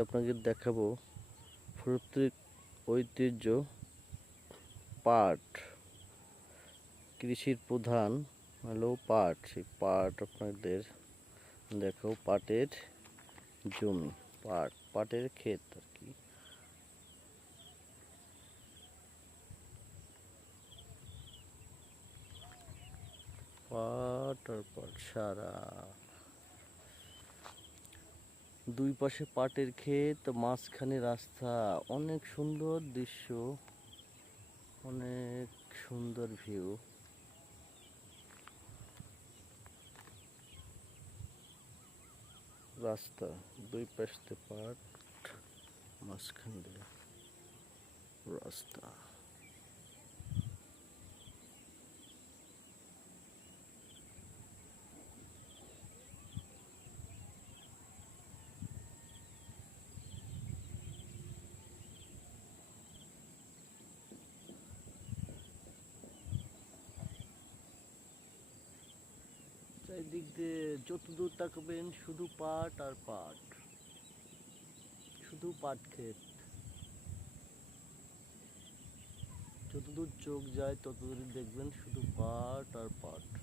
আপনাকে দেখাবো প্রত্যেক ঐতিহ্য পাট। কৃষির প্রধান হলো পাট। সেই পাট আপনাদের দেখাবো। পাটের জমি, পাটের ক্ষেত আর কি। পাট আর পাট সারা দুই পাশে পাটের ক্ষেত, মাঝখানে রাস্তা। অনেক সুন্দর দৃশ্য, অনেক সুন্দর ভিউ। রাস্তা দুই পাশে পাট, মাঝখান দিয়ে রাস্তা। চারিদিক দিয়ে যতদূর তাকাবেন শুধু পাট আর পাট, শুধু পাট ক্ষেত। যতদূর চোখ যায় ততদূর দেখবেন শুধু পাট আর পাট।